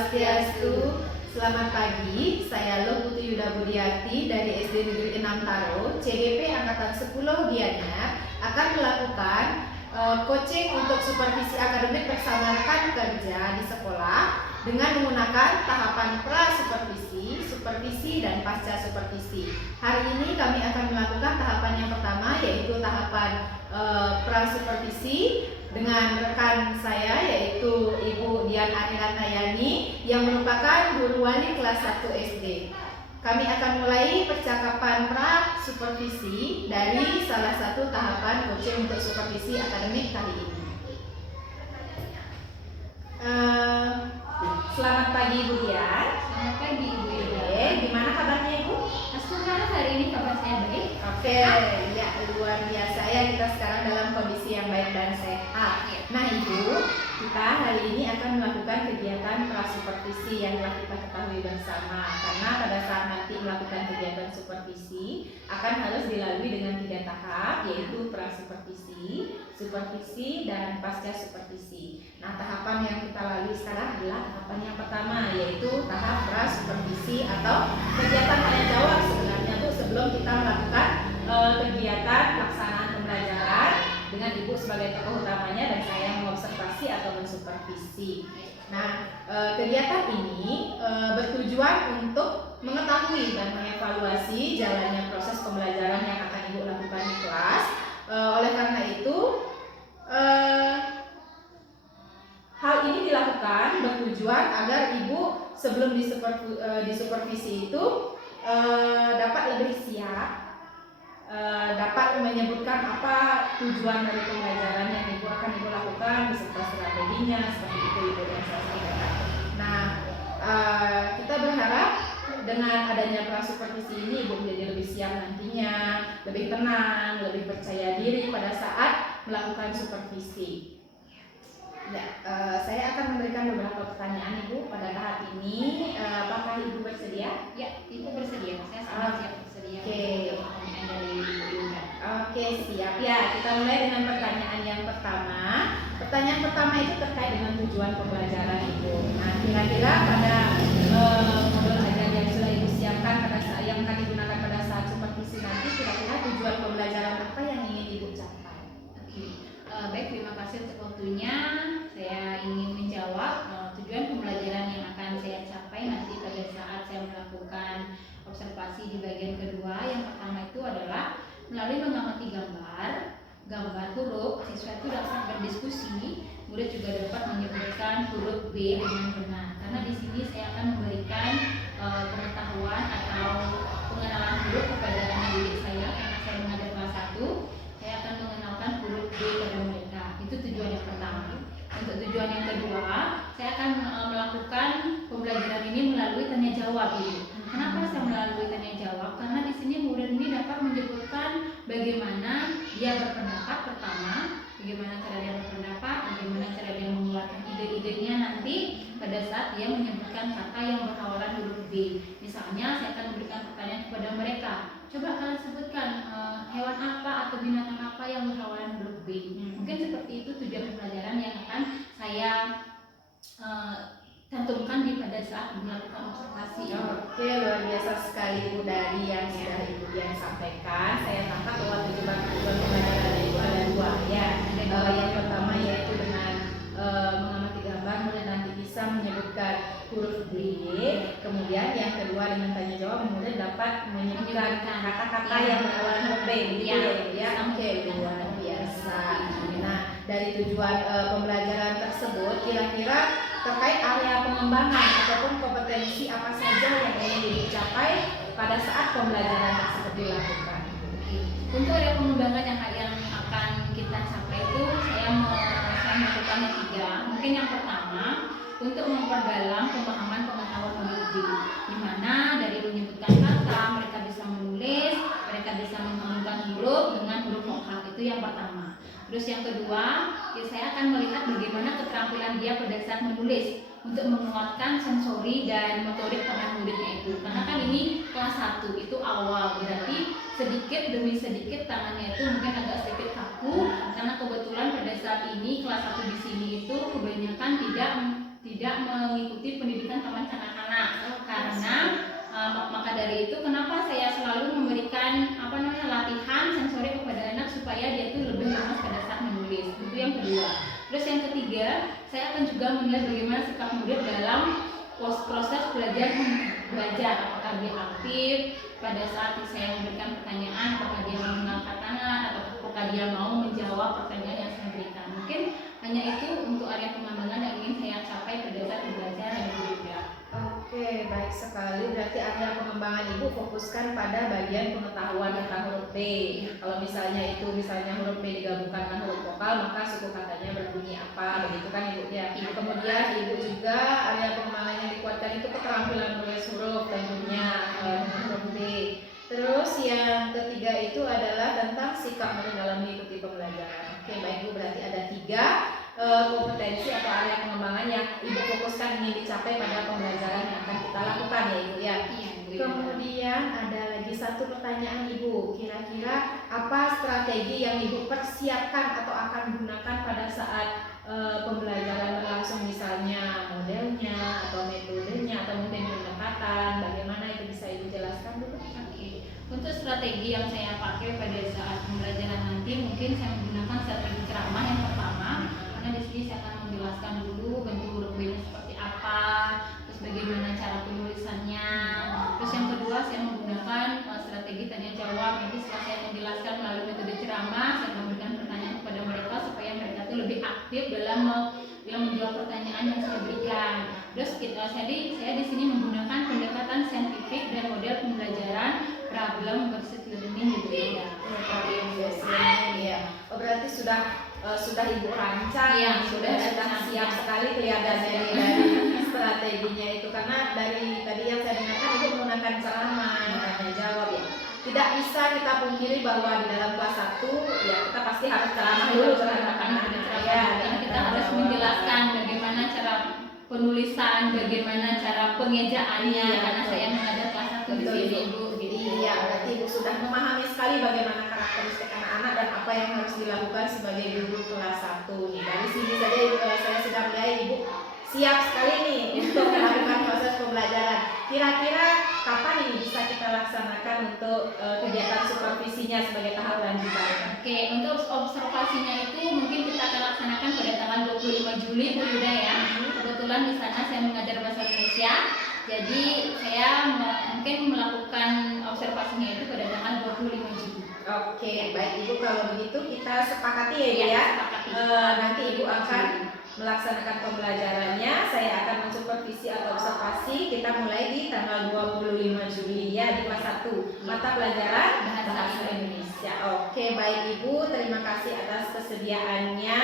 Swastiastu. Selamat pagi, saya Loh Putu Yuda Budiarti dari SD Negeri 6 Taro, CDP Angkatan 10 Gianyar akan melakukan coaching untuk supervisi akademik bersama rekan kerja di sekolah dengan menggunakan tahapan pra-supervisi, supervisi, dan pasca supervisi. Hari ini kami akan melakukan tahapan yang pertama, yaitu tahapan pra-supervisi dengan rekan saya yaitu Ibu Dian Ariratnayani yang merupakan guru wali kelas 1 SD. Kami akan mulai percakapan pra-supervisi dari salah satu tahapan coaching untuk supervisi akademik kali ini. Selamat pagi Ibu Dian. Selamat pagi Ibu Yuda. Gimana kabarnya Ibu? Alhamdulillah hari ini kabar saya baik. Oke, ya luar biasa ya, kita sekarang dalam kondisi yang baik dan sehat. Nah Ibu, kita hari ini akan melakukan kegiatan pra-supervisi yang telah kita ketahui bersama. Karena pada saat nanti melakukan kegiatan supervisi akan harus dilalui dengan 3 tahap, yaitu pra-supervisi, supervisi, dan pasca supervisi. Nah tahapan yang kita lalui sekarang adalah tahapan yang pertama, yaitu tahap pra-supervisi atau kegiatan tanya jawab sebenarnya Bu, sebelum kita melakukan kegiatan pelaksanaan pembelajaran dengan Ibu sebagai tokoh utamanya dan saya mengobservasi atau mensupervisi. Nah, kegiatan ini bertujuan untuk mengetahui dan mengevaluasi jalannya proses pembelajaran yang akan Ibu lakukan di kelas. Oleh karena itu, hal ini dilakukan bertujuan agar Ibu sebelum disupervisi itu dapat lebih siap, dapat menyebutkan apa tujuan dari pembelajaran yang Ibu akan lakukan beserta strateginya, seperti itu Ibu yang saya sampaikan. Nah, kita berharap dengan adanya pra-supervisi ini Ibu menjadi lebih siap nantinya, lebih tenang, lebih percaya diri pada saat melakukan supervisi. Ya, saya akan memberikan beberapa pertanyaan Ibu pada tahap ini. Apakah Ibu bersedia? Ya, Ibu bersedia. Saya sangat siap bersedia. Oke. Pertanyaan dari Ibu Yuda. Oke, siap ya. Kita mulai dengan pertanyaan yang pertama. Pertanyaan pertama itu terkait dengan tujuan pembelajaran Ibu. Nah, kira-kira pada modul ajar yang sudah Ibu siapkan pada saat yang akan digunakan pada saat supervisi nanti, kira-kira tujuan pembelajaran apa yang ingin Ibu capai? Oke. Baik, terima kasih untuk waktunya. Saya ingin menjawab tujuan pembelajaran yang akan saya capai nanti pada saat saya melakukan observasi di bagian kedua. Yang pertama itu adalah melalui mengamati gambar huruf, siswa itu dapat berdiskusi, murid juga dapat menyebutkan huruf B dengan benar. Karena di sini saya akan memberikan pengetahuan atau pengenalan huruf kepada anak didik saya, karena saya mengajar kelas 1, saya akan mengenalkan huruf B kepada mereka. Itu tujuan yang pertama. Untuk tujuan yang kedua, saya akan melakukan pembelajaran ini melalui tanya jawab Ibu. Kenapa saya melalui tanya jawab? Karena di sini murid ini dapat menyebutkan bagaimana dia berpendapat pertama, bagaimana cara dia berpendapat, bagaimana cara dia mengeluarkan ide-idenya nanti pada saat dia menyebutkan kata yang berawalan huruf B. Misalnya saya akan memberikan pertanyaan kepada mereka. Coba kalian sebutkan hewan apa atau binatang apa yang berawalan huruf B. Mungkin seperti itu tujuan pembelajaran yang akan saya cantumkan pada saat melakukan observasi. Oke, luar biasa sekali Bu dari yang sudah Ibu Dian sampaikan. Saya tangkap bahwa tujuan pembelajaran itu ada 2 ya. Yang pertama yaitu dengan mengamati gambar, murid nanti bisa menyebutkan huruf B. Kemudian yang kedua dengan tanya jawab, murid dapat menyebutkan kata-kata yang berawalan huruf B. Ya. Oke, luar biasa. Nah, dari tujuan pembelajaran tersebut, kira-kira terkait area pengembangan ataupun kompetensi apa saja yang ingin dicapai pada saat pembelajaran tersebut dilakukan. Untuk area pengembangan yang akan kita capai itu saya melakukannya 3. Mungkin yang pertama untuk memperdalam pemahaman pengetahuan huruf B, di mana dari menyebutkan kata mereka bisa menulis, mereka bisa menghubungkan huruf dengan huruf vokal. Itu yang pertama. Terus yang kedua, saya akan melihat bagaimana keterampilan dia pada saat menulis untuk menguatkan sensori dan motorik tangan muridnya itu. Karena kan ini kelas 1 itu awal, berarti sedikit demi sedikit tangannya itu mungkin agak sedikit kaku karena kebetulan pada saat ini kelas 1 di sini itu kebanyakan tidak tidak mengikuti pendidikan taman kanak-kanak. Karena maka dari itu kenapa saya selalu memberikan latihan sensori kepada anak supaya dia itu lebih luas pada saat menulis. Itu yang kedua. Terus yang ketiga, saya akan juga melihat bagaimana sikap murid dalam proses belajar belajar. Apakah dia aktif pada saat saya memberikan pertanyaan, apakah dia mau mengangkat tangan atau apakah dia mau menjawab pertanyaan yang saya berikan. Mungkin hanya itu untuk area pengembangan yang ingin saya capai pada saat belajar dan belajar. Oke, baik sekali. Berarti area pengembangan Ibu fokuskan pada bagian pengetahuan tentang huruf B. Kalau misalnya huruf B digabungkan dengan huruf vokal, maka suku katanya berbunyi apa, begitu kan Ibu ya. Kemudian Ibu juga area pengembangan yang dikuatkan itu keterampilan menulis huruf tentunya dengan huruf B. Terus yang ketiga itu adalah tentang sikap murid dalam mengikuti pembelajaran. Oke, baik Bu, berarti ada 3 kompetensi atau area pengembangan yang Ibu fokuskan ingin dicapai pada pembelajaran yang akan kita lakukan ya Ibu ya. Kemudian ada lagi satu pertanyaan Ibu, kira-kira apa strategi yang Ibu persiapkan atau akan gunakan pada saat pembelajaran berlangsung, misalnya modelnya atau metodenya atau mungkin pendekatan, bagaimana itu bisa Ibu jelaskan dulu? Oke. Untuk strategi yang saya pakai pada saat pembelajaran nanti, mungkin saya menggunakan strategi ceramah yang pertama. Karena di sini saya akan menjelaskan dulu bentuk huruf B-nya seperti apa, terus bagaimana cara penulisannya. Terus yang kedua saya menggunakan strategi tanya jawab. Nanti setelah saya menjelaskan melalui metode ceramah, saya memberikan pertanyaan kepada mereka supaya mereka itu lebih aktif dalam menjawab pertanyaan yang saya berikan. Terus saya di sini menggunakan pendekatan saintifik dan model pembelajaran problem based learning gitu ya. Oh, berarti sudah Ibu rancang ya, sudah siap sekali kelihatan dari strateginya itu, karena dari tadi yang saya dengarkan Ibu menggunakan ceramah, tanya jawab ya. Tidak bisa kita pungkiri bahwa di dalam kelas 1 ya kita pasti harus ceramah dulu terhadap anak-anak ya, karena kita harus menjelaskan bagaimana cara penulisan, bagaimana cara pengejaannya, karena saya mengajar kelas 1 di sini Ibu. Iya, berarti Ibu sudah memahami sekali bagaimana karakteristik anak-anak dan apa yang harus dilakukan sebagai guru kelas 1 nih. Dari sini saja saya sudah melihat Ibu siap sekali nih untuk melakukan proses pembelajaran. Kira-kira kapan ini bisa kita laksanakan untuk kegiatan supervisinya sebagai tahap lanjutan? Oke, untuk observasinya itu mungkin kita akan laksanakan pada tanggal 25 Juli Bu Yuda ya. Kebetulan di sana saya mengajar bahasa Indonesia. Jadi saya mungkin melakukan observasinya itu pada tanggal 25 Juli. Oke, baik Ibu, kalau begitu kita sepakati ya Ibu ya. Nanti Ibu akan melaksanakan pembelajarannya, saya akan mensupervisi atau observasi. Kita mulai di tanggal 25 Juli ya di kelas 1 mata pelajaran bahasa Indonesia. Oke, baik Ibu, terima kasih atas kesediaannya.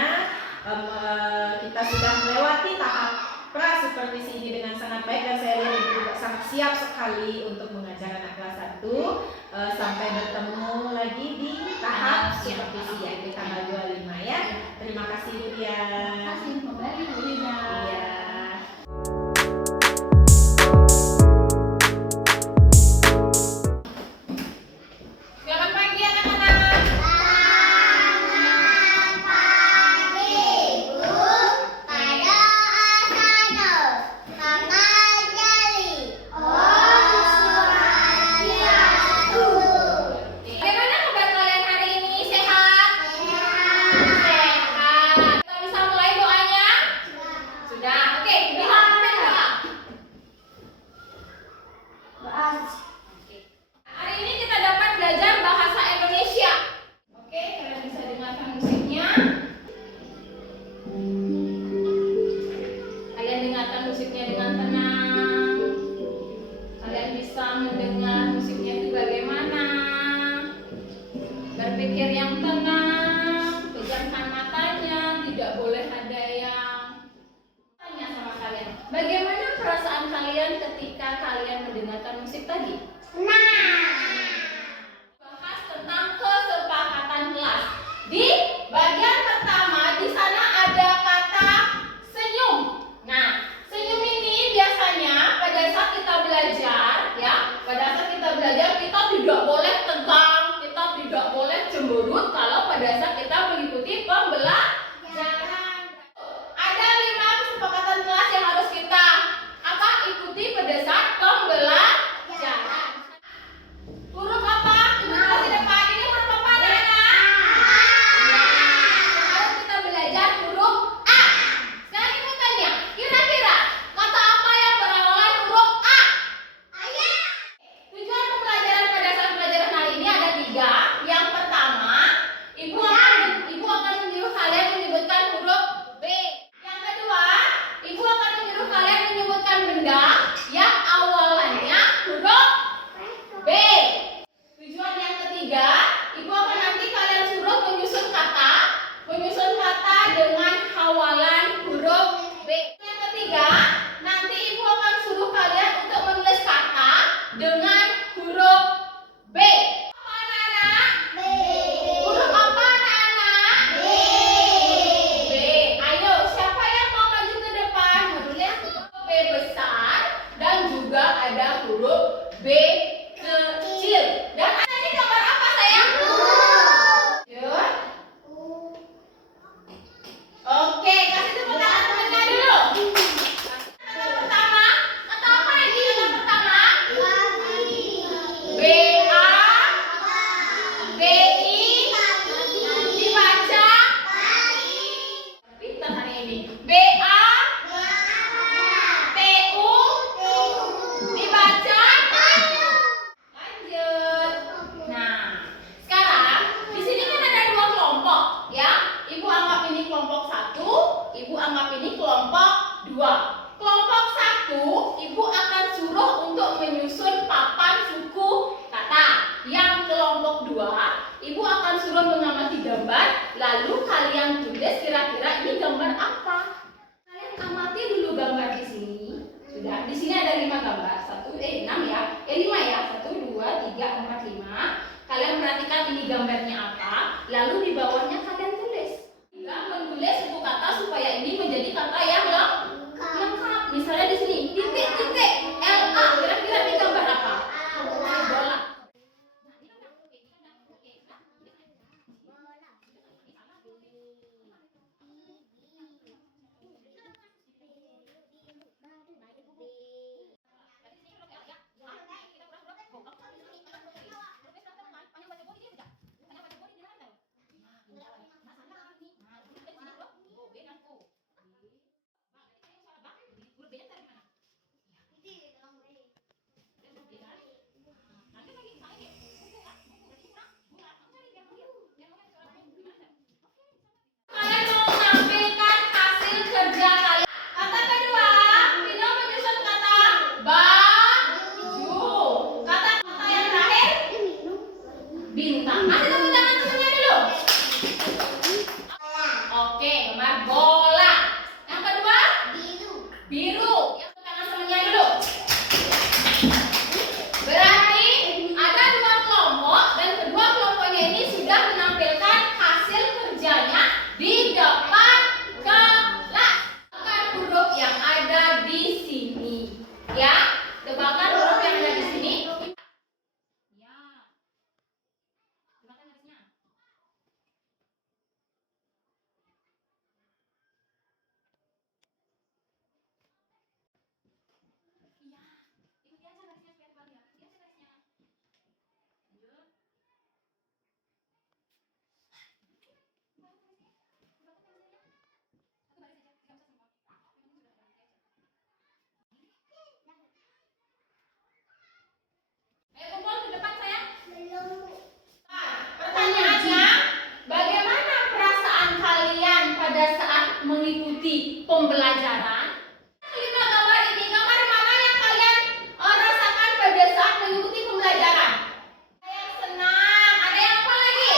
Kita sudah melewati tahap pra-supervisi ini dengan sangat baik dan saya lihat Ibu juga sangat siap sekali untuk mengajar anak kelas 1. Sampai bertemu lagi di tahap supervisi ya di tanggal 25 ya. Terima kasih Bu ya. Terima kasih kembali Bu Yuda. Iya. Selamat pagi anak-anak. Selamat pagi, Bu. Pada asana, Selamat jali. Om Swastiastu. Bagaimana kabar kalian hari ini? Sehat? Sehat. Kita bisa mulai doanya? Sudah. Oke, kita doa. Oke. Hari ini kita dapat belajar bahasa Indonesia. Oke, kalian bisa dengarkan musiknya. Kalian dengarkan musiknya dengan tenang. Kalian bisa mendengar musiknya itu bagaimana. Berpikir yang tenang, pejamkan matanya, tidak boleh ada yang tanya sama kalian. Bagaimana perasaan kalian ketika kalian mendengarkan musik tadi? Bahas tentang kesepakatan kelas. Di bagian pertama di sana ada kata senyum. Nah, senyum ini biasanya pada saat kita belajar ya, kita tidak boleh tegang, kita tidak boleh cemberut kalau pada saat kita mengikuti pembelajaran. Ada 5 kesepakatan kelas yang harus ini gambarnya apa, lalu di bawahnya kalian tulis. Menulis suku kata supaya ini menjadi kata yang lengkap. Misalnya di sini titik-titik LA, kira-kira ini gambar apa? Bola. Kalian mau menampilkan hasil kerja kalian. Kata kedua, Vino menyusun kata baju. Kata yang terakhir, bintang. Kasih tepuk tangan temennya dulu. Oke, gambar bola. Yang kedua, biru. Yang tangan temennya dulu. Berarti ada dua kelompok dan kedua kelompoknya ini sudah menampilkan hasil kerjanya di depan kelas. Tebakan huruf yang ada di sini, ya. Tebakan huruf yang ada di sini. Ya. Tebakan harusnya. Iya. Ikuti aja garisnya supaya tebal ya. Ikuti aja garisnya. Lanjut. Ayo kumpul ke depan sayang. Pertanyaannya, bagaimana perasaan kalian pada saat mengikuti pembelajaran? Kelima gambar ini, gambar mana yang kalian rasakan pada saat mengikuti pembelajaran? Ada yang senang, ada yang apa lagi?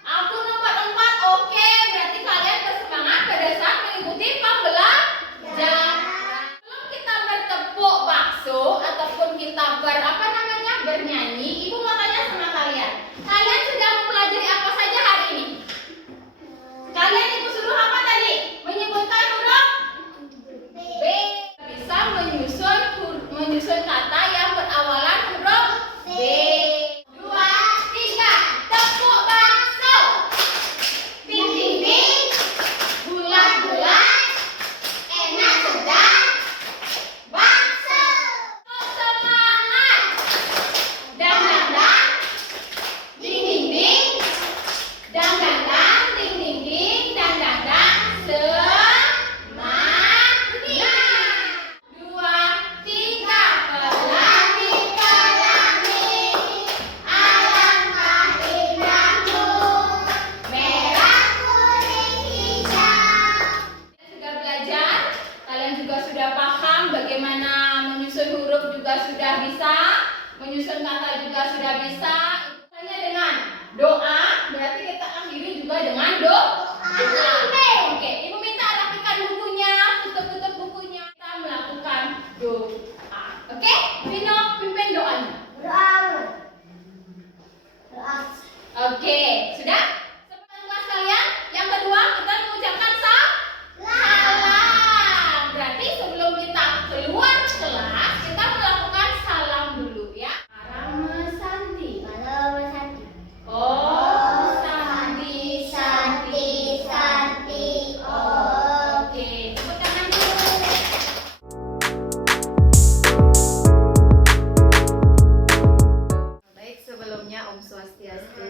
Aku nomor 4, oke, berarti kalian bersemangat pada saat mengikuti pembelajaran. Sebelum kita bertepuk bakso ataupun kita bernyanyi, ibu mau tanya sama kalian. Kalian sudah mempelajari apa saja hari ini? Kalian ibu suruh apa tadi? Menyebutkan huruf B. Bisa menyusun kata yang berawalan huruf B. 2, 3, tepuk bakso. Ting ting ting, bulat-bulat, enak sedap, bakso. Semangat. Dang dang dang, ding ding ding, dang dang dang, ding ding ding, dang dang dang, semangat. 2, 3, pelangi-pelangi, alangkah indahmu, merah kuning hijau. Sudah belajar, kalian juga sudah paham bagaimana menyusun huruf juga sudah bisa, menyusun kata juga sudah bisa. Hanya dengan doa, berarti kita akhiri juga dengan doa. Oke, ibu minta rapikan bukunya, tutup bukunya. Kita melakukan doa. Oke, Vino pimpin doanya. Oke, sudah? Seperti kelas kalian, yang kedua kita mengucapkan salam. Berarti sebelum kita keluar kelas, kita melakukan salam dulu ya. Ramasanti. Oh, Santi. Oke, tepuk tangan dulu. Baik, sebelumnya Om Swastiastu.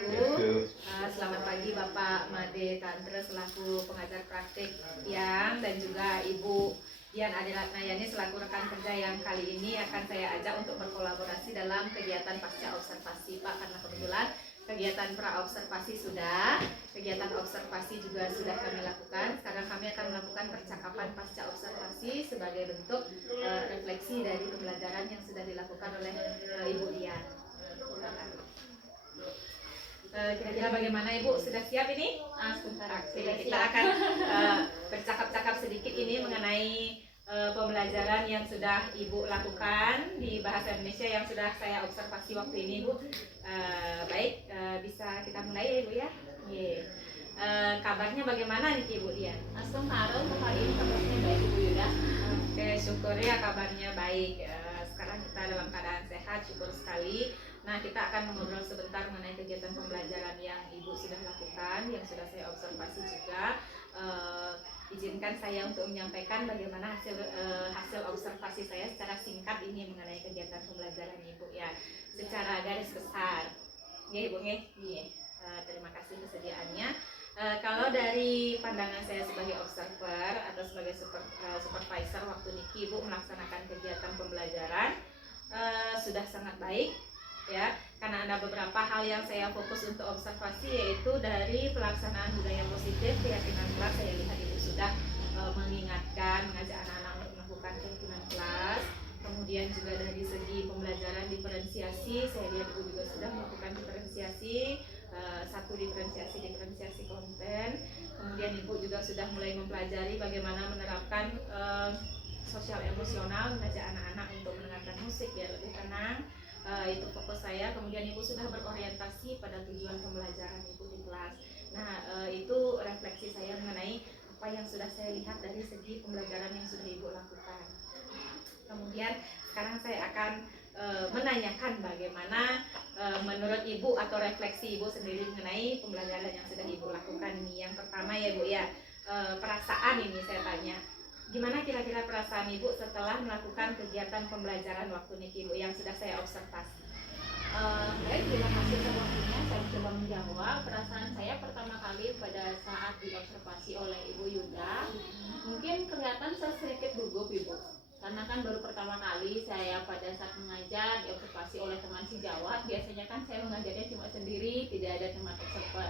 Selamat pagi Bapak Made Tantre selaku pengajar praktik Tiang dan juga Ibu Dian Adiratnayani selaku rekan kerja yang kali ini akan saya ajak untuk berkolaborasi dalam kegiatan pasca observasi Pak, karena kebetulan kegiatan pra observasi sudah, kegiatan observasi juga sudah kami lakukan. Sekarang kami akan melakukan percakapan pasca observasi sebagai bentuk refleksi dari pembelajaran yang sudah dilakukan oleh Ibu Dian. Kira-kira bagaimana Ibu? Sudah siap ini? Sebentar. Oke, kita akan bercakap-cakap sedikit ini mengenai pembelajaran yang sudah Ibu lakukan di bahasa Indonesia yang sudah saya observasi waktu ini, Bu. Baik, bisa kita mulai ya, Ibu ya. Kabarnya bagaimana nih Ibu Dian? Langsung karo hari ini kabarnya baik Ibu Yuda. Oke, syukur ya kabarnya baik. Sekarang kita dalam keadaan sehat, syukur sekali. Nah, kita akan mengobrol sebentar mengenai kegiatan pembelajaran yang Ibu sudah lakukan, yang sudah saya observasi juga. Izinkan saya untuk menyampaikan bagaimana hasil observasi saya secara singkat ini mengenai kegiatan pembelajaran Ibu ya, secara garis besar. Ya Ibu ya. Terima kasih kesediaannya. Kalau dari pandangan saya sebagai observer atau sebagai supervisor waktu Niki Ibu melaksanakan kegiatan pembelajaran sudah sangat baik ya, karena ada beberapa hal yang saya fokus untuk observasi, yaitu dari pelaksanaan budaya positif keyakinan kelas. Saya lihat Ibu sudah mengingatkan, mengajak anak-anak untuk melakukan keyakinan kelas. Kemudian juga dari segi pembelajaran diferensiasi, saya lihat Ibu juga sudah melakukan diferensiasi, satu diferensiasi konten. Kemudian Ibu juga sudah mulai mempelajari bagaimana menerapkan sosial emosional, mengajak anak-anak untuk mendengarkan musik ya lebih tenang. Itu fokus saya. Kemudian Ibu sudah berorientasi pada tujuan pembelajaran Ibu di kelas. Nah, itu refleksi saya mengenai apa yang sudah saya lihat dari segi pembelajaran yang sudah Ibu lakukan. Kemudian sekarang saya akan menanyakan bagaimana menurut Ibu atau refleksi Ibu sendiri mengenai pembelajaran yang sudah Ibu lakukan ini. Yang pertama ya Bu ya, perasaan ini saya tanya. Gimana kira-kira perasaan Ibu setelah melakukan kegiatan pembelajaran waktu Niki Ibu yang sudah saya observasi? Baik, terima kasih atas waktunya. Saya coba menjawab. Perasaan saya pertama kali pada saat diobservasi oleh Ibu Yuda, mungkin kelihatan saya sedikit gugup Ibu, karena kan baru pertama kali saya pada saat mengajar diobservasi oleh teman sejawat. Biasanya kan saya mengajarnya cuma sendiri, tidak ada teman observer.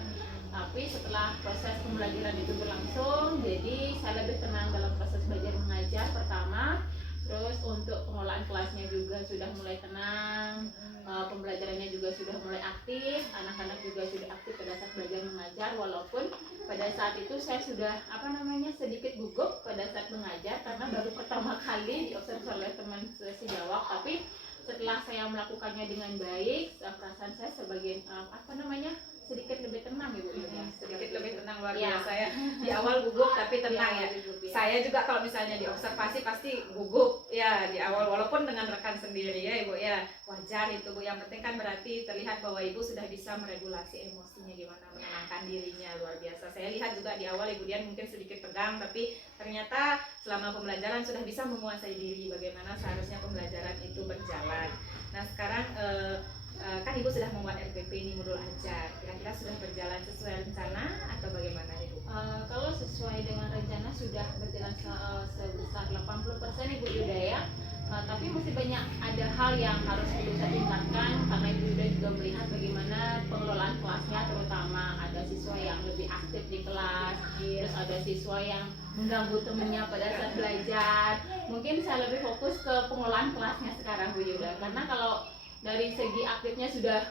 Tapi setelah proses pembelajaran itu berlangsung, jadi saya lebih tenang dalam proses belajar mengajar pertama. Terus untuk pengelolaan kelasnya juga sudah mulai tenang, pembelajarannya juga sudah mulai aktif, anak-anak juga sudah aktif pada saat belajar mengajar. Walaupun pada saat itu saya sudah sedikit gugup pada saat mengajar karena baru pertama kali diobservasi oleh teman sejawat. Tapi setelah saya melakukannya dengan baik, perasaan saya sebagai sedikit lebih tenang Ibu. Sedikit lebih tenang, luar biasa ya. Di awal gugup tapi tenang ya. Saya juga kalau misalnya diobservasi pasti gugup ya di awal, walaupun dengan rekan sendiri ya Ibu ya. Wajar itu Bu. Yang penting kan berarti terlihat bahwa Ibu sudah bisa meregulasi emosinya, gimana menenangkan dirinya, luar biasa. Saya lihat juga di awal Ibu Dian mungkin sedikit tegang, tapi ternyata selama pembelajaran sudah bisa menguasai diri bagaimana seharusnya pembelajaran itu berjalan. Nah sekarang kan Ibu sudah membuat RPP ini modul ajar, kira-kira sudah berjalan sesuai rencana atau bagaimana Ibu? Kalau sesuai dengan rencana sudah berjalan sebesar 80% Ibu Yuda ya. Tapi masih banyak ada hal yang harus perlu saya tingkatkan, karena Ibu Yuda juga melihat bagaimana pengelolaan kelasnya, terutama ada siswa yang lebih aktif di kelas, terus ada siswa yang mengganggu temennya pada saat belajar. Mungkin saya lebih fokus ke pengelolaan kelasnya sekarang Bu Yuda, karena kalau dari segi aktifnya sudah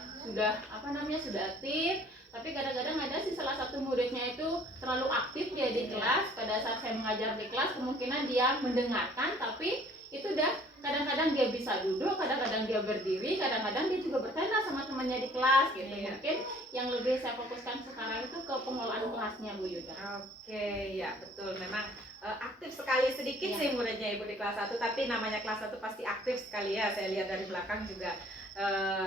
aktif, tapi kadang-kadang ada sih salah satu muridnya itu terlalu aktif dia di kelas. Pada saat saya mengajar di kelas, kemungkinan dia mendengarkan, tapi itu udah kadang-kadang dia bisa duduk, kadang-kadang dia berdiri, kadang-kadang dia juga bertanya sama temannya di kelas gitu. Mungkin yang lebih saya fokuskan sekarang itu ke pengelolaan kelasnya Bu Yuda. Oke, ya betul, memang aktif sekali. Sedikit sih muridnya Ibu di kelas 1, tapi namanya kelas 1 pasti aktif sekali ya. Saya lihat dari belakang juga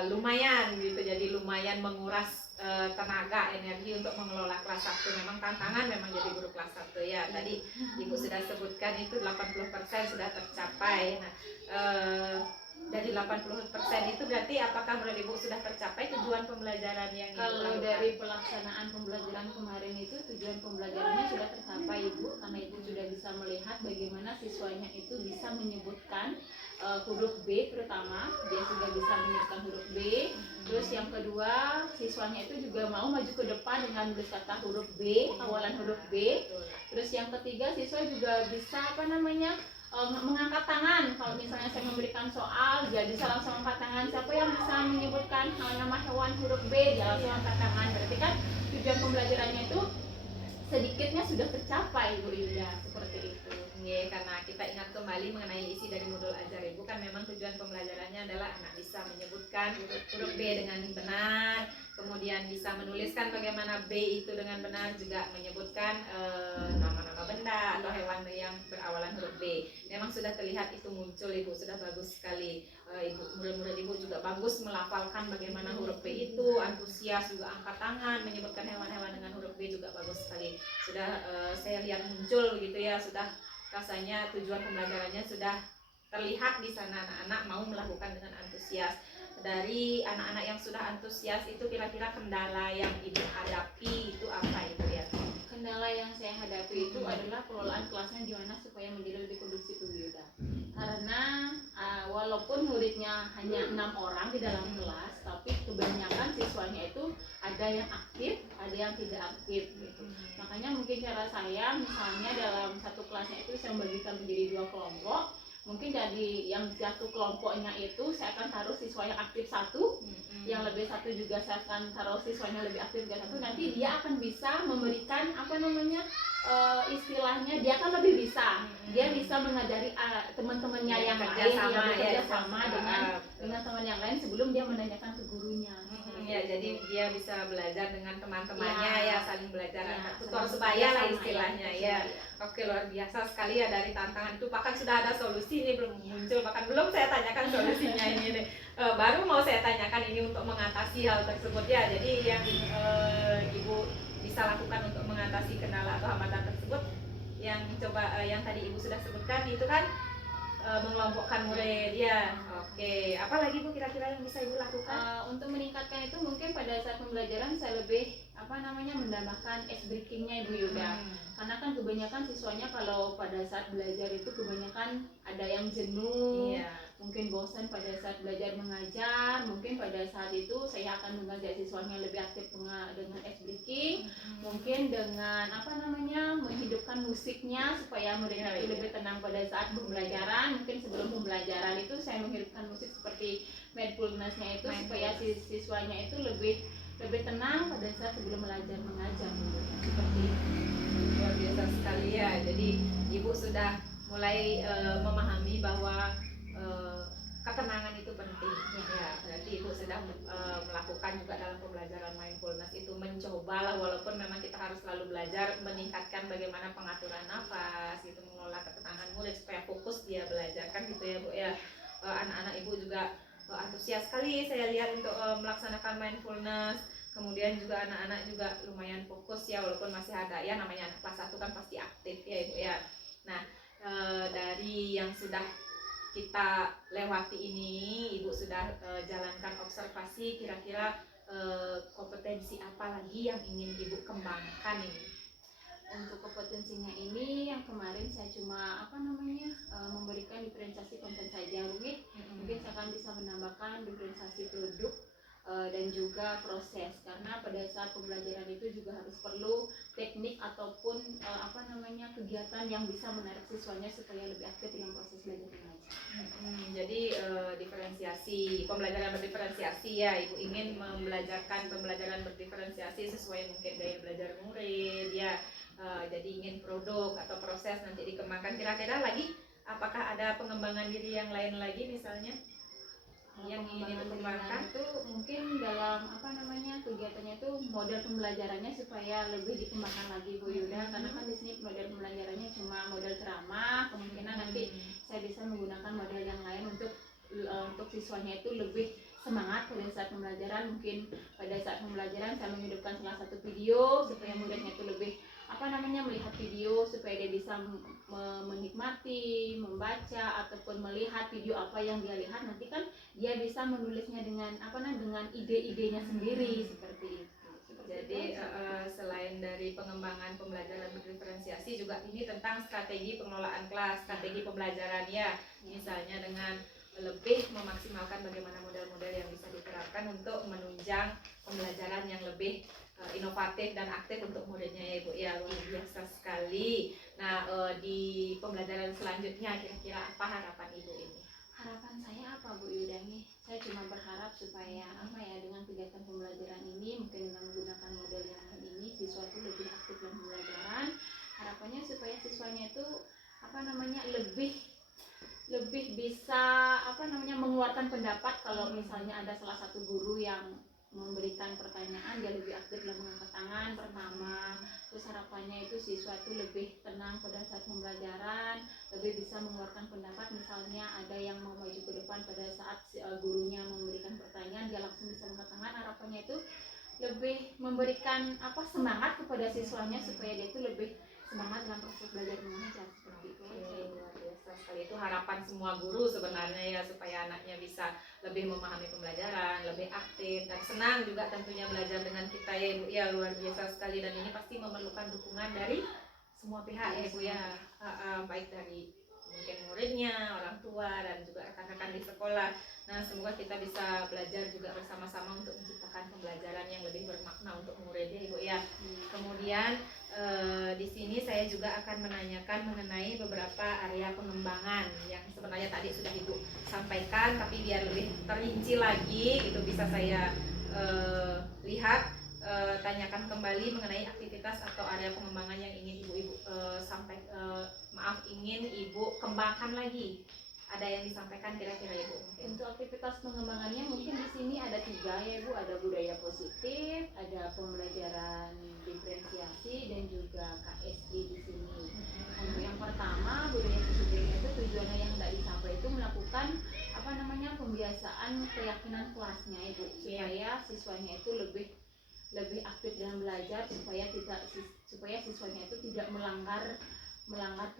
lumayan gitu, jadi lumayan menguras tenaga, energi untuk mengelola kelas 1. Memang tantangan memang jadi guru kelas 1 ya. Tadi Ibu sudah sebutkan itu 80% sudah tercapai. Nah, dari 80% itu berarti apakah menurut Ibu sudah tercapai tujuan pembelajaran yang Ibu Kalau lakukan? dari pelaksanaan pembelajaran kemarin itu tujuan pembelajarannya sudah tercapai Ibu, karena Ibu sudah bisa melihat bagaimana siswanya itu bisa menyebutkan huruf B, terutama dia sudah bisa menyebutkan huruf B. Terus yang kedua, siswanya itu juga mau maju ke depan dengan menulis kata huruf B, awalan huruf B. Terus yang ketiga, siswa juga bisa mengangkat tangan. Kalau misalnya saya memberikan soal, dia bisa langsung angkat tangan. Siapa yang bisa menyebutkan nama hewan huruf B, dia langsung angkat tangan. Berarti kan tujuan pembelajarannya itu sedikitnya sudah tercapai Bu Yuda, seperti itu. Ya, karena kita ingat kembali mengenai isi dari modul ajar ibu kan memang tujuan pembelajarannya adalah anak bisa menyebutkan huruf B dengan benar, kemudian bisa menuliskan bagaimana B itu dengan benar, juga menyebutkan nama-nama benda atau hewan yang berawalan huruf B. Memang sudah terlihat itu muncul ibu, sudah bagus sekali. Ibu, murid-murid ibu juga bagus melafalkan bagaimana huruf B itu, antusias juga angkat tangan menyebutkan hewan-hewan dengan huruf B juga bagus sekali. Sudah saya lihat muncul gitu ya, sudah rasanya tujuan pembelajarannya sudah terlihat di sana, anak-anak mau melakukan dengan antusias. Dari anak-anak yang sudah antusias itu kira-kira kendala yang ibu hadapi itu apa ibu ya? Kendala yang saya hadapi itu adalah pengelolaan kelasnya gimana supaya menjadi lebih kondusif Bu Yuda. Karena walaupun muridnya hanya 6 orang di dalam kelas, tapi kebanyakan siswanya itu ada yang aktif, ada yang tidak aktif gitu. Makanya mungkin cara saya misalnya dalam satu kelasnya itu saya membagikan menjadi 2 kelompok. Mungkin dari yang satu kelompoknya itu saya akan taruh siswa yang aktif 1, yang lebih 1 juga saya akan taruh siswanya lebih aktif juga 1. Nanti dia akan bisa memberikan istilahnya dia akan lebih bisa, dia bisa mengajari teman-temannya yang lain yang bekerja sama dengan teman yang lain sebelum dia menanyakan ke gurunya. Ya, jadi dia bisa belajar dengan teman-temannya ya, saling belajar, tutor saling sebaya lah bekerja sama, istilahnya ya. Oke, luar biasa sekali ya dari tantangan itu. Bahkan sudah ada solusi nih, belum muncul, bahkan belum saya tanyakan solusinya ini nih. Baru mau saya tanyakan ini untuk mengatasi hal tersebut ya. Jadi yang ibu bisa lakukan untuk mengatasi kendala atau hambatan tersebut, yang yang tadi ibu sudah sebutkan itu kan mengelompokkan murid ya. Oke, apalagi Bu kira-kira yang bisa ibu lakukan? Untuk meningkatkan itu mungkin pada saat pembelajaran saya lebih menambahkan ice breakingnya Ibu Yuda. Karena kan kebanyakan siswanya kalau pada saat belajar itu kebanyakan ada yang jenuh, mungkin bosan pada saat belajar mengajar. Mungkin pada saat itu saya akan mengajak siswanya lebih aktif dengan ice breaking, mungkin dengan menghidupkan musiknya supaya muridnya itu lebih tenang pada saat pembelajaran. Mungkin sebelum pembelajaran itu saya menghidupkan musik seperti mindfulness-nya itu supaya siswanya itu lebih tenang pada saat sebelum mengajar seperti itu. Luar biasa sekali ya. Jadi ibu sudah mulai memahami bahwa ketenangan itu penting ya. Berarti ibu sudah melakukan juga dalam pembelajaran mindfulness itu, mencobalah walaupun memang kita harus selalu belajar meningkatkan bagaimana pengaturan nafas gitu, mengelola ketenangan murid supaya fokus dia belajar kan gitu ya Bu ya. Anak-anak ibu juga antusias sekali saya lihat untuk melaksanakan mindfulness. Kemudian juga anak-anak juga lumayan fokus ya, walaupun masih ada ya, namanya anak kelas 1 kan pasti aktif ya Ibu ya. Nah, dari yang sudah kita lewati ini, Ibu sudah jalankan observasi, kira-kira kompetensi apa lagi yang ingin Ibu kembangkan ini? Untuk kompetensinya ini yang kemarin saya cuma memberikan diferensiasi konten saja, mungkin saya akan bisa menambahkan diferensiasi produk dan juga proses, karena pada saat pembelajaran itu juga harus perlu teknik ataupun kegiatan yang bisa menarik siswanya supaya lebih aktif dalam proses belajar mengajar. Jadi diferensiasi, pembelajaran berdiferensiasi ya, Ibu ingin membelajarkan pembelajaran berdiferensiasi sesuai mungkin daya belajar murid ya. Jadi ingin produk atau proses nanti dikembangkan. Kira-kira lagi apakah ada pengembangan diri yang lain lagi misalnya yang ingin dikembangkan? Itu mungkin dalam kegiatannya itu model pembelajarannya supaya lebih dikembangkan lagi Bu Yuda. Karena kan di sini model pembelajarannya cuma model ceramah, kemungkinan nanti saya bisa menggunakan model yang lain untuk siswanya itu lebih semangat pada saat pembelajaran. Mungkin pada saat pembelajaran saya menghidupkan salah satu video supaya muridnya itu lebih melihat video supaya dia bisa menikmati, membaca ataupun melihat video apa yang dia lihat. Nanti kan dia bisa menulisnya dengan dengan ide-idenya sendiri seperti itu. Jadi selain dari pengembangan pembelajaran berdiferensiasi juga ini tentang strategi pengelolaan kelas, strategi pembelajaran ya. Misalnya dengan lebih memaksimalkan bagaimana model-model yang bisa diterapkan untuk menunjang pembelajaran yang lebih inovatif dan aktif untuk muridnya ya Ibu ya. Luar biasa sekali. Nah, di pembelajaran selanjutnya kira-kira apa harapan Ibu ini? Harapan saya apa Bu Yuda nih? Saya cuma berharap supaya dengan kegiatan pembelajaran ini, mungkin dengan menggunakan model yang ini, siswa itu lebih aktif dalam pembelajaran. Harapannya supaya siswanya itu lebih bisa mengeluarkan pendapat. Kalau misalnya ada salah satu guru yang memberikan pertanyaan, dia lebih aktif dalam mengangkat tangan pertama. Terus harapannya itu siswa itu lebih tenang pada saat pembelajaran, lebih bisa mengeluarkan pendapat. Misalnya ada yang mau maju ke depan pada saat gurunya memberikan pertanyaan, dia langsung bisa mengangkat tangan. Harapannya itu lebih memberikan semangat kepada siswanya supaya dia itu lebih semangat dalam proses belajar mengajar seperti itu. Luar biasa sekali, itu harapan semua guru sebenarnya ya, supaya anaknya bisa lebih memahami pembelajaran, lebih aktif dan senang juga tentunya belajar dengan kita ya Ibu ya. Luar biasa sekali, dan ini pasti memerlukan dukungan dari semua pihak ya Ibu ya. Baik dari mungkin muridnya, orang tua, dan juga rekan-rekan di sekolah. Nah, semoga kita bisa belajar juga bersama-sama untuk menciptakan pembelajaran yang lebih bermakna untuk muridnya Ibu ya. Kemudian di sini saya juga akan menanyakan mengenai beberapa area pengembangan yang sebenarnya tadi sudah Ibu sampaikan, tapi biar lebih terinci lagi gitu bisa saya lihat, tanyakan kembali mengenai aktivitas atau area pengembangan yang ingin Ibu ingin Ibu kembangkan lagi. Ada yang disampaikan kira-kira Ibu? Untuk aktivitas pengembangannya mungkin di sini ada 3 ya Ibu, ada budaya positif, ada pembelajaran diferensiasi, dan juga KSI di sini. Untuk yang pertama, budaya positifnya itu tujuannya yang tidak dicapai itu melakukan pembiasaan keyakinan kelasnya Ibu, supaya siswanya itu lebih aktif dalam belajar, supaya siswanya itu tidak melanggar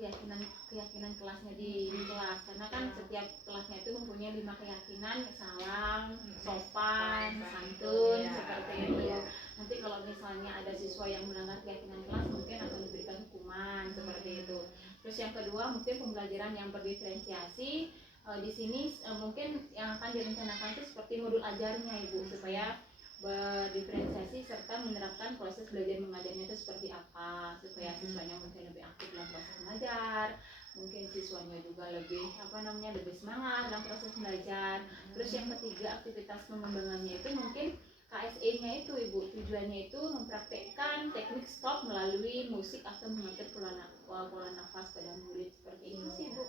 keyakinan kelasnya di kelas, karena kan setiap kelasnya itu mempunyai 5 keyakinan: salam, sopan, santun, seperti itu. Nanti kalau misalnya ada siswa yang melanggar keyakinan kelas, mungkin akan diberikan hukuman seperti itu. Terus yang kedua, mungkin pembelajaran yang berdiferensiasi. Di sini mungkin yang akan direncanakan itu seperti modul ajarnya Ibu, supaya berdiferensiasi serta menerapkan proses belajar mengajarnya itu seperti apa, supaya siswanya mungkin lebih aktif dalam proses mengajar, mungkin siswanya juga lebih lebih semangat dalam proses belajar. Terus yang ketiga, aktivitas pengembangannya itu mungkin KSE-nya itu Ibu, tujuannya itu mempraktekkan teknik stop melalui musik atau mengatur pola nafas pada murid, seperti itu sih Bu.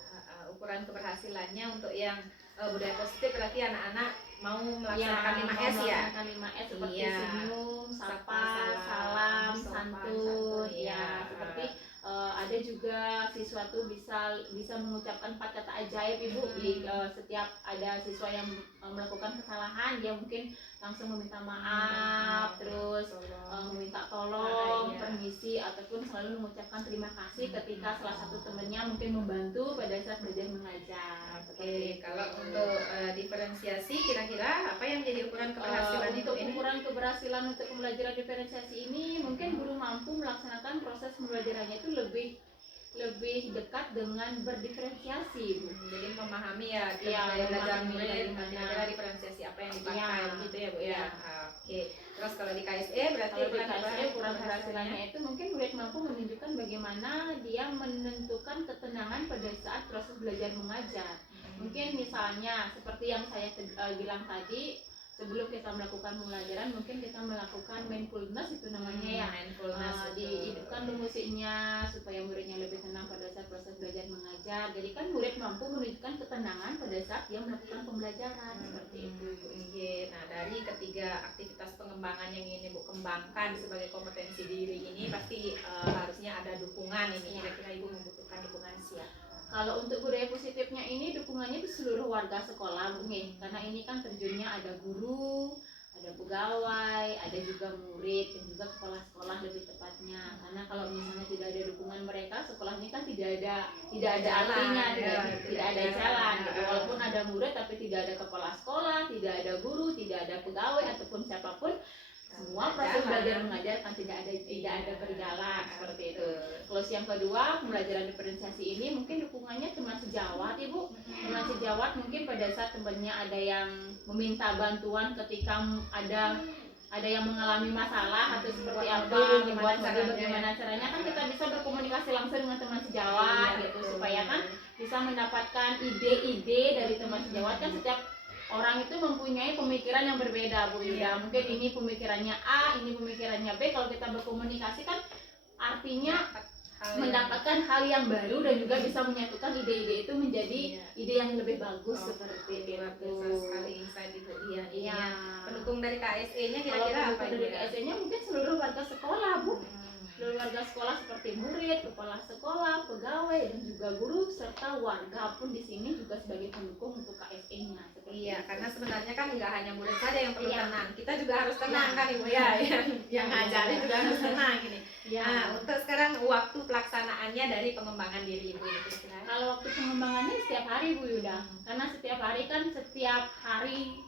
Ukuran keberhasilannya untuk yang budaya positif berarti anak-anak mau melaksanakan 5S ya? 5S seperti senyum, sapa, salam, santun, ya seperti ada juga siswa tuh bisa mengucapkan 4 kata ajaib Ibu. Di setiap ada siswa yang melakukan kesalahan, dia mungkin langsung meminta maaf, terus meminta tolong, permisi, ataupun selalu mengucapkan terima kasih ketika salah satu temannya mungkin membantu pada saat belajar mengajar. Oke, kalau untuk diferensiasi kira-kira apa yang menjadi ukuran keberhasilan untuk ini? ukuran keberhasilan untuk pembelajaran diferensiasi ini, mungkin guru mampu melaksanakan proses pembelajarannya itu lebih dekat dengan berdiferensiasi Bu. Jadi memahami ya, belajar bagaimana diferensiasi apa yang dipakai gitu ya Bu ya. Oke. Terus kalau di KSE berarti ukuran keberhasilannya itu mungkin murid mampu menunjukkan bagaimana dia menentukan ketenangan pada saat proses belajar mengajar. Mungkin misalnya seperti yang saya bilang tadi, sebelum kita melakukan pembelajaran mungkin kita melakukan mindfulness, itu namanya ya, mindfulness, dihidupkan musiknya supaya muridnya lebih tenang pada saat proses belajar mengajar. Jadi kan murid mampu menunjukkan ketenangan pada saat dia melakukan pembelajaran, seperti itu. Nah, dari ketiga aktivitas pengembangan yang ingin Ibu kembangkan sebagai kompetensi diri ini pasti harusnya ada dukungan ini. Kira-kira Ibu membutuhkan dukungan siapa? Kalau untuk budaya positifnya ini, dukungannya di seluruh warga sekolah Bu, karena ini kan terjunnya ada guru, ada pegawai, ada juga murid, dan juga kepala sekolah lebih tepatnya. Karena kalau misalnya tidak ada dukungan mereka, sekolah ini kan tidak ada artinya, tidak ada jalan. Walaupun ada murid tapi tidak ada kepala sekolah, tidak ada guru, tidak ada pegawai ataupun siapapun, semua proses belajar mengajar kan tidak ada berjalan, seperti itu. Terus yang kedua, pembelajaran diferensiasi ini mungkin dukungannya teman sejawat Ibu. Teman sejawat mungkin pada saat temannya ada yang meminta bantuan ketika ada yang mengalami masalah atau seperti apa, bagaimana caranya, kan kita bisa berkomunikasi langsung dengan teman sejawat gitu, supaya kan bisa mendapatkan ide-ide dari teman sejawat. Kan setiap orang itu mempunyai pemikiran yang berbeda Bu Yuda. Mungkin ini pemikirannya A, ini pemikirannya B. Kalau kita berkomunikasi kan artinya mendapatkan hal yang baru dan juga bisa menyatukan ide-ide itu menjadi Iya. ide yang lebih bagus seperti luar itu. biasa sekali insight Ibu Dian ini Iya. ya. Pendukung dari KSE-nya Kalau kira-kira apa pendukung Ibu dari ya? KSE-nya mungkin seluruh warga sekolah, Bu. Hmm. Seluruh warga sekolah seperti murid, kepala sekolah, pegawai, dan juga guru serta warga pun di sini juga sebagai pendukung untuk KSE-nya. Iya, karena sebenarnya kan nggak hanya murid saja yang perlu Iya. tenang, kita juga harus tenang Iya. kan Ibu ya, yang ngajarin juga harus tenang gini. Ya. Nah, untuk sekarang waktu pelaksanaannya dari pengembangan diri Ibu itu kira-kira? Kalau waktu pengembangannya setiap hari Bu Yuda, karena setiap hari kan setiap hari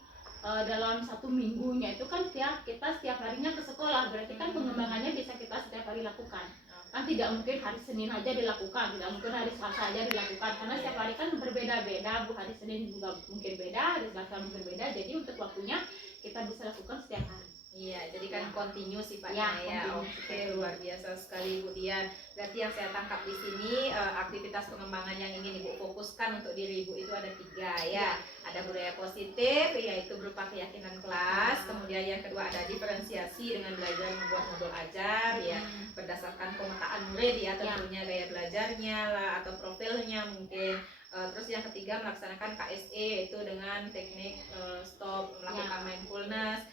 dalam satu minggunya itu kan kita setiap harinya ke sekolah, berarti kan pengembangannya bisa kita setiap hari lakukan. Kan tidak mungkin hari Senin aja dilakukan, tidak mungkin hari Selasa aja dilakukan, karena setiap hari kan berbeda-beda Bu. Hari Senin juga mungkin beda, hari Selasa mungkin beda, jadi untuk waktunya kita bisa lakukan setiap hari. Iya, jadi kan Ya. kontinu sifatnya ya. Continuous. Oke, luar biasa sekali Ibu Dian. Berarti yang saya tangkap di sini aktivitas pengembangan yang ingin Ibu fokuskan untuk diri Ibu itu ada 3 ya. Ada budaya positif, yaitu berupa keyakinan kelas. Kemudian yang kedua ada diferensiasi dengan belajar membuat modul ajar ya, berdasarkan pemetaan murid ya, tentunya gaya belajarnya lah atau profilnya mungkin. Terus yang ketiga melaksanakan KSE yaitu dengan teknik stop, melakukan mindfulness.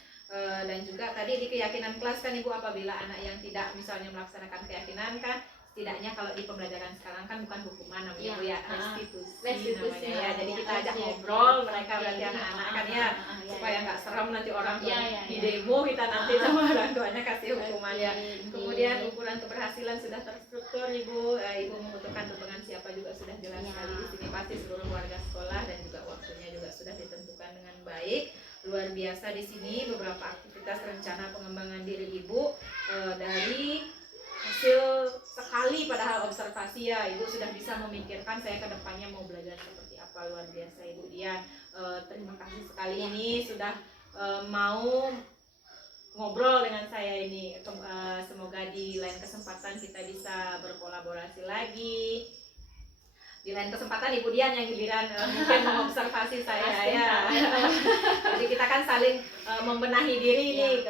Dan juga tadi di keyakinan kelas kan Ibu, apabila anak yang tidak misalnya melaksanakan keyakinan kan setidaknya kalau di pembelajaran sekarang kan bukan hukuman namanya Bu ya, restitusi namanya ya. Jadi kita ajak ngobrol mereka berarti anak-anak kan ya, supaya nggak serem nanti orang tua di demo kita nanti sama orang tuanya kasih hukumannya. Kemudian ukuran keberhasilan sudah terstruktur Ibu, Ibu membutuhkan dukungan siapa juga sudah jelas sekali di sini, pasti seluruh warga sekolah dan juga waktunya juga sudah ditentukan dengan baik. Luar biasa di sini beberapa aktivitas rencana pengembangan diri Ibu dari hasil sekali padahal observasi ya, Ibu sudah bisa memikirkan saya ke depannya mau belajar seperti apa. Luar biasa Ibu Dian. Terima kasih sekali ini sudah mau ngobrol dengan saya ini. Semoga di lain kesempatan kita bisa berkolaborasi lagi. Di lain kesempatan Ibu Dian yang giliran mungkin mengobservasi saya ya. Jadi kita kan saling membenahi diri nih.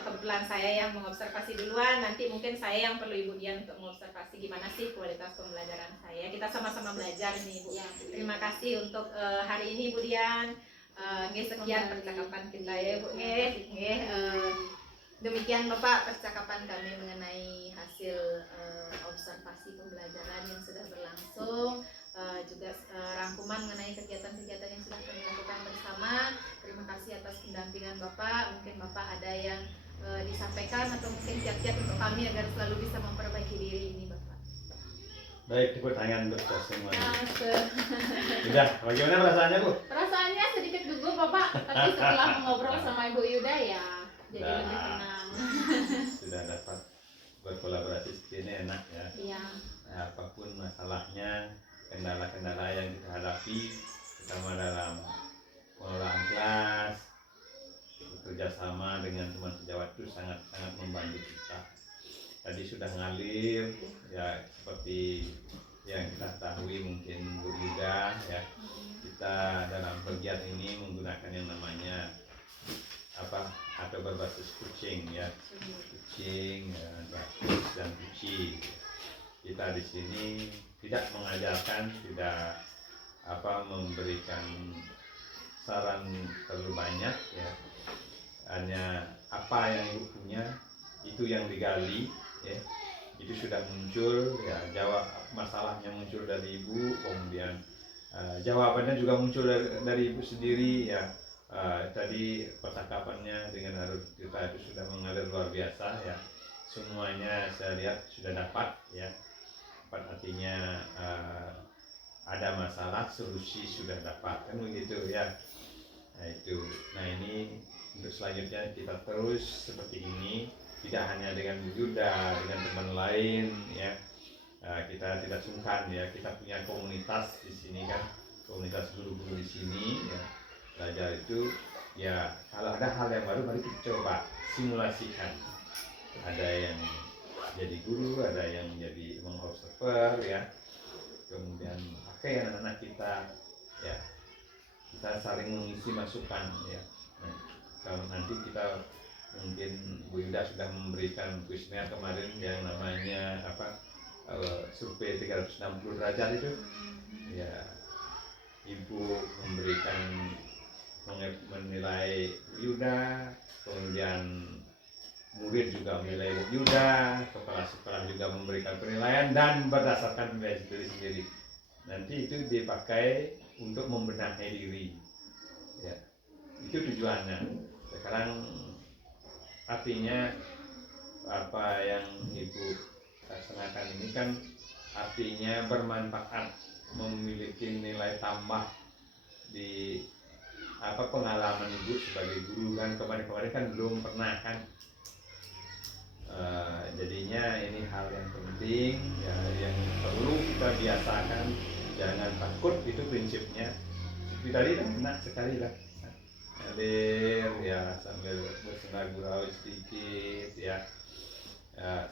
Kebetulan saya yang mengobservasi duluan, nanti mungkin saya yang perlu Ibu Dian untuk mengobservasi gimana sih kualitas pembelajaran saya. Kita sama-sama belajar nih Ibu. Terima kasih untuk hari ini Ibu Dian. Sekian percakapan kita ya Bu. Demikian Bapak percakapan kami mengenai hasil observasi pembelajaran yang sudah berlangsung, juga rangkuman mengenai kegiatan-kegiatan yang sudah kami lakukan bersama. Terima kasih atas pendampingan Bapak. Mungkin Bapak ada yang disampaikan atau mungkin tiap-tiap untuk kami agar selalu bisa memperbaiki diri ini Bapak. Baik, tepuk tangan untuk kita semua. Udah, bagaimana perasaannya Bu? Perasaannya sedikit gugup Bapak, tapi setelah ngobrol sama Ibu Yuda ya jadi lebih tenang. Sudah dapat berkolaborasi seperti ini enak ya. Iya. Nah, apapun masalahnya, kendala-kendala yang kita hadapi, terutama dalam pengelolaan kelas, bekerja sama dengan teman sejawat itu sangat-sangat membantu kita. Tadi sudah ngalir ya, seperti yang kita ketahui mungkin Bu Yuda ya, kita dalam pegiat ini menggunakan yang namanya atau berbasis kucing ya, kucing bagus dan kucing. Kita di sini tidak mengajarkan, tidak memberikan saran terlalu banyak ya, hanya apa yang Ibu punya itu yang digali ya, itu sudah muncul ya, jawab masalahnya muncul dari Ibu, kemudian jawabannya juga muncul dari Ibu sendiri ya. Tadi percakapannya dengan Arul kita itu sudah mengalir luar biasa ya, semuanya saya lihat sudah dapat ya, artinya ada masalah solusi sudah dapat kan begitu ya. Nah ini untuk selanjutnya kita terus seperti ini, tidak hanya dengan Bu Yuda, dengan teman lain ya. Kita tidak sungkan ya, kita punya komunitas di sini kan, komunitas guru-guru di sini ya. Belajar itu ya, kalau ada hal yang baru mari kita coba simulasikan. Ada yang jadi guru, ada yang jadi mengobserver ya, kemudian pakai anak-anak kita ya, kita saling mengisi masukan ya. Nah, kalau nanti kita mungkin Bu Yuda sudah memberikan kuesioner kemarin yang namanya survei 360 derajat itu, ya ibu menilai Yuda, kemudian murid juga menilai Yuda, kepala sekolah juga memberikan penilaian dan berdasarkan penilaian sendiri. Nanti itu dipakai untuk membenahi diri, ya itu tujuannya. Sekarang artinya apa yang ibu laksanakan ini kan artinya bermanfaat, memiliki nilai tambah di pengalaman ibu sebagai guru kan. Kemarin kan belum pernah kan. Jadinya ini hal yang penting ya, yang perlu kita biasakan. Jangan takut, itu prinsipnya. Seperti tadi kan enak sekali lah, hadir ya sambil bersenang gurau sedikit ya.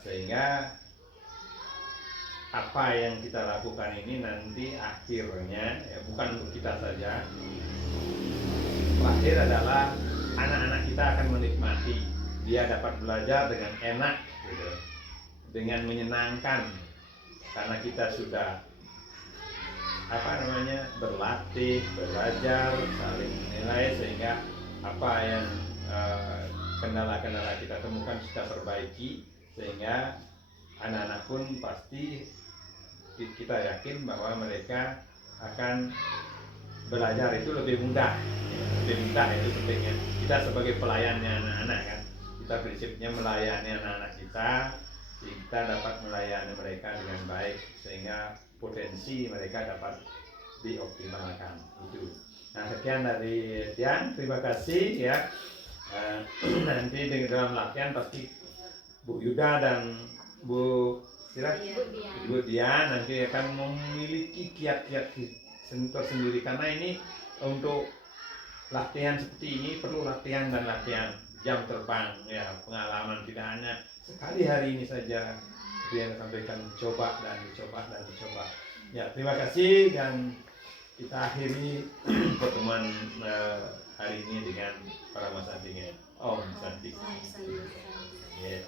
Sehingga apa yang kita lakukan ini nanti akhirnya ya, bukan untuk kita saja, terakhir adalah anak-anak kita akan menikmati. Dia dapat belajar dengan enak gitu, dengan menyenangkan, karena kita sudah berlatih, belajar, saling menilai, sehingga apa yang kendala-kendala kita temukan kita perbaiki, sehingga anak-anak pun pasti kita yakin bahwa mereka akan belajar itu lebih mudah itu pentingnya. Kita sebagai pelayannya anak-anak kan, kita prinsipnya melayani anak-anak kita dapat melayani mereka dengan baik sehingga potensi mereka dapat dioptimalkan itu. Nah, sekian dari Tian, terima kasih ya. Nanti dalam latihan pasti Bu Yuda dan Bu Dian nanti akan memiliki kiat-kiat tersendiri, karena ini untuk latihan seperti ini perlu latihan dan latihan jam terbang ya, pengalaman tidak hanya sekali hari ini saja, yang sampaikan coba dan dicoba. Ya, terima kasih dan kita akhiri pertemuan hari ini dengan para Mas Santi. Om Santi. Ya.